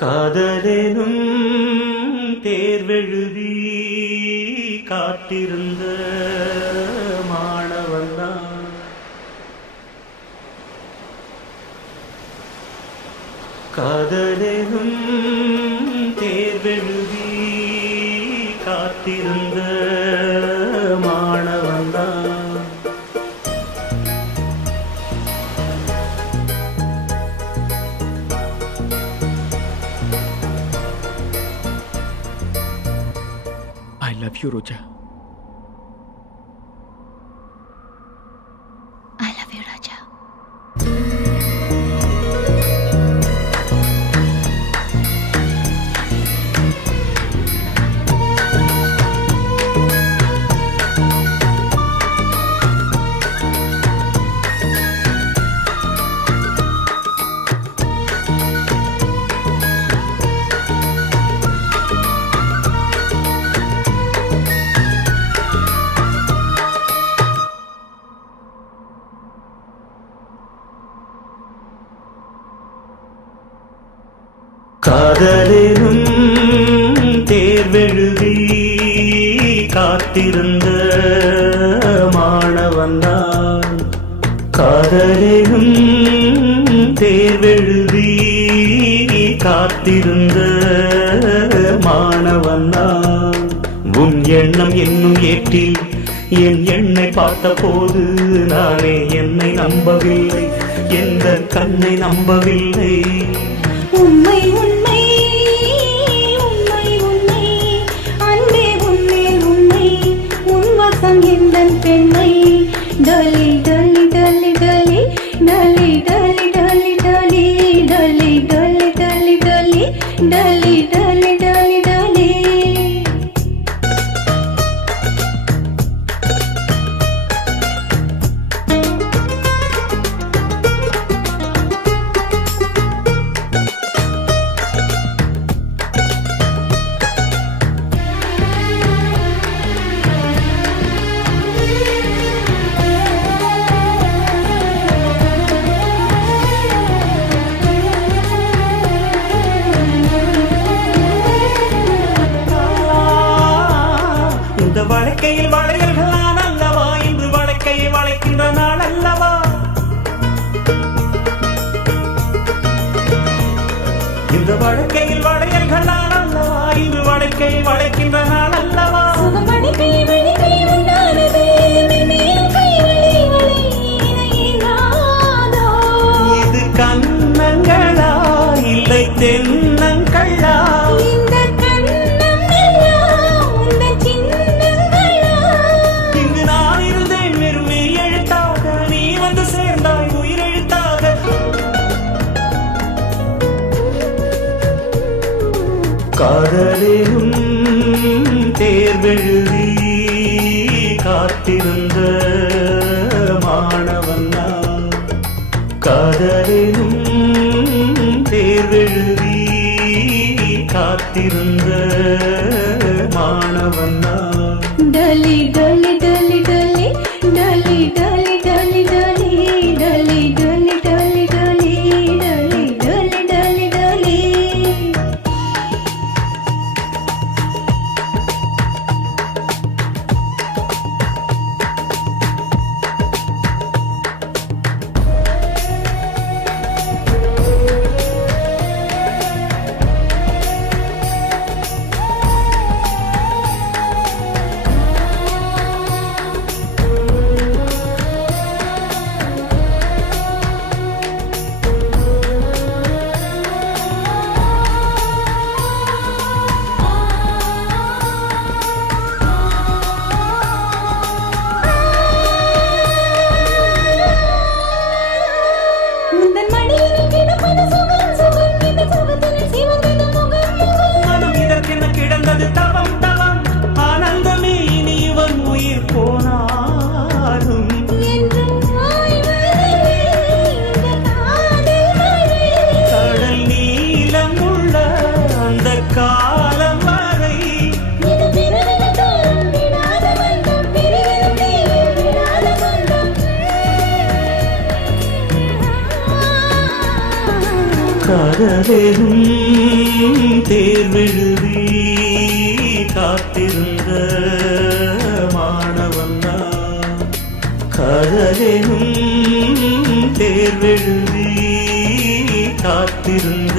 காதலெனும் தேர்வெழுதி காத்திருந்த மாணவன்தான் காதலெனும் தேர்வெழுதி காத்திருந்த மாணவன்தான் I love you, Roja. I love you, Raja. காதலெனும் தேர்வெழுதி காத்திருந்த மாணவன்தான் காதலெனும் தேர்வெழுதி காத்திருந்த மாணவன்தான் உன் எண்ணம் என்னும் ஏற்றில் என் எண்ணை பார்த்த போது நானே என்னை நம்பவில்லை எந்த கண்ணை நம்பவில்லை உண்மை உண்மை உண்மை உண்மை அன்பே உன்மேல் உண்மை உன் வசம் எந்தன் பெண்மை டலி டலி டலி டலி டலி டலி டலி டலி டலி டலி டலி டலி டலி டலி டலி டலி இந்த வழக்கையில் வளையல்கள் நான் அல்லவா இன்று வழக்கையை வளைக்கின்ற நாள் அல்லவா இந்த வழக்கையில் வளையல்கள் நான் அல்லவா இன்று வழக்கையை வளைக்கின்ற நாள் அல்லவா சுகமணி பேமணி பேமுண்டானதே மேலும் கைவளை வளை இணையாதோ இது கண்ணங்களா இல்லை தென்னங்களா இந்த கண்ணம் எல்லாம் உந்தன் சின்னங்களா இங்கு நான் இருந்தேன் வெறும் மெய் எழுத்தாக நீ வந்து சேர்ந்தாய் உயிரெழுத்தாக காதலெனும் தேர்வெழுதி காத்திருந்த மாணவன்தான் காதலெனும் தேர்வெழுதி காத்திருந்த மாணவன்தான் டலி டலி டலி டலி டலி டலி டலி டலி டலி டலி டலி டலி டலி டலி டலி டலி காதலும் தேர்வெழுதி காத்திருந்த மாணவன்னா காதலும் தேர்வெழுதி காத்திருந்த